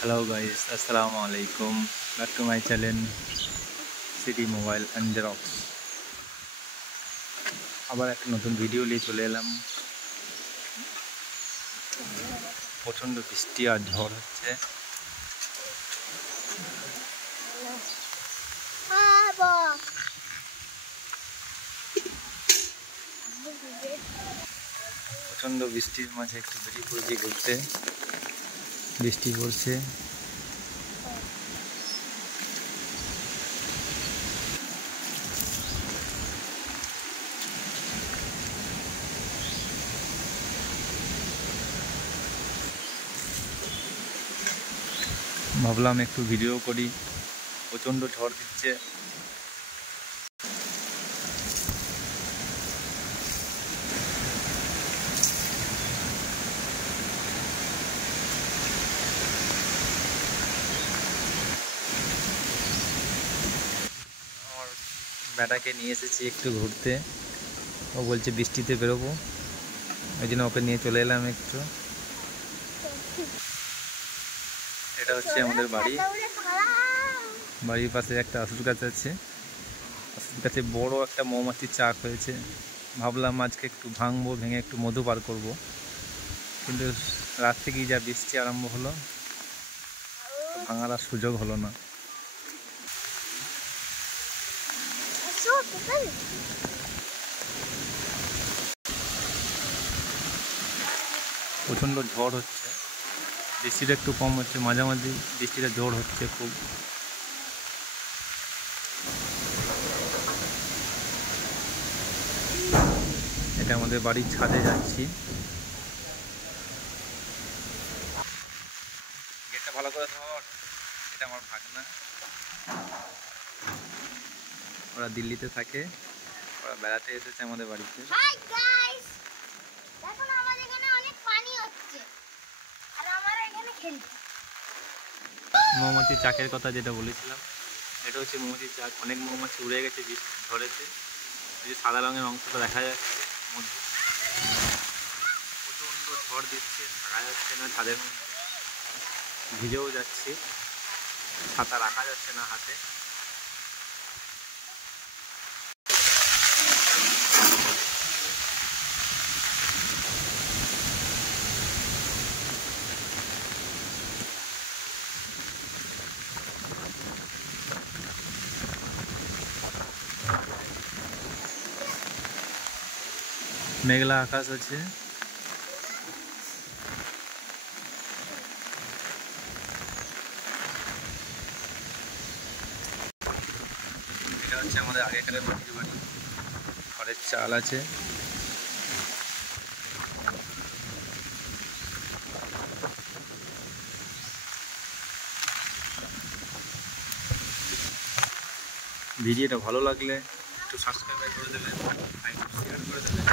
Hello guys, अस्सलामु अलैकुम। Back to my channel city mobile and Xerox. আবার একটা নতুন ভিডিও নিয়ে চলে এলাম। প্রচণ্ড বৃষ্টি আর ঝড় হচ্ছে। প্রচণ্ড বৃষ্টির মাঝে একটু বেরিয়ে পড়েছি ঘুরতে। বৃষ্টি পড়ছে। ভাবলাম একটু ভিডিও করি। প্রচণ্ড ঝড় দিচ্ছে। আমার বেটাকে নিয়ে এসেছি একটু ঘুরতে। ও বলছে বৃষ্টিতে বেরোবো, ওই জন্য ওকে নিয়ে চলে এলাম একটু। এটা হচ্ছে আমাদের বাড়ি। বাড়ির পাশে একটা আশুর গাছ আছে। আশুর গাছে বড় একটা মৌমাছির চাক হয়েছে। ভাবলাম আজকে একটু ভাঙবো, ভেঙে একটু মধু বার করবো, কিন্তু রাত থেকেই যা বৃষ্টি আরম্ভ হলো, ভাঙার আর সুযোগ হলো না। প্রচণ্ড ঝড় হচ্ছে, বৃষ্টিটা একটু কম হচ্ছে, মাঝামাঝি বৃষ্টিটা জোর হচ্ছে খুব। এটা আমাদের বাড়ির ছাদে যাচ্ছি। গেটটা ভালো করে ধর। এটা আমার ভাগনা, ওরা দিল্লিতে থাকে। ওরা বেড়াতে এসেছে আমাদের বাড়িতে। মৌমাছির চাকের কথা যেটা বলেছিলাম, এটা হচ্ছে মৌমাছির চাক। অনেক মৌমাছি উড়ে গেছে ঝড়েতে। এই যে সাদা রঙের অংশটা দেখা যাচ্ছে মধ্যে। প্রচণ্ড ঝড় দিচ্ছে, থাকা যাচ্ছে না ছাদের মধ্যে, ভিজেও যাচ্ছি। ছাতা রাখা যাচ্ছে না হাতে। মেঘলা আকাশ আছে। এটা হচ্ছে আমাদের আগেকারের মাটির বাড়ি। খড়ের চাল আছে। ভিডিওটা ভালো লাগলে একটু সাবস্ক্রাইব করে দেবেন, শেয়ার করে দেবেন।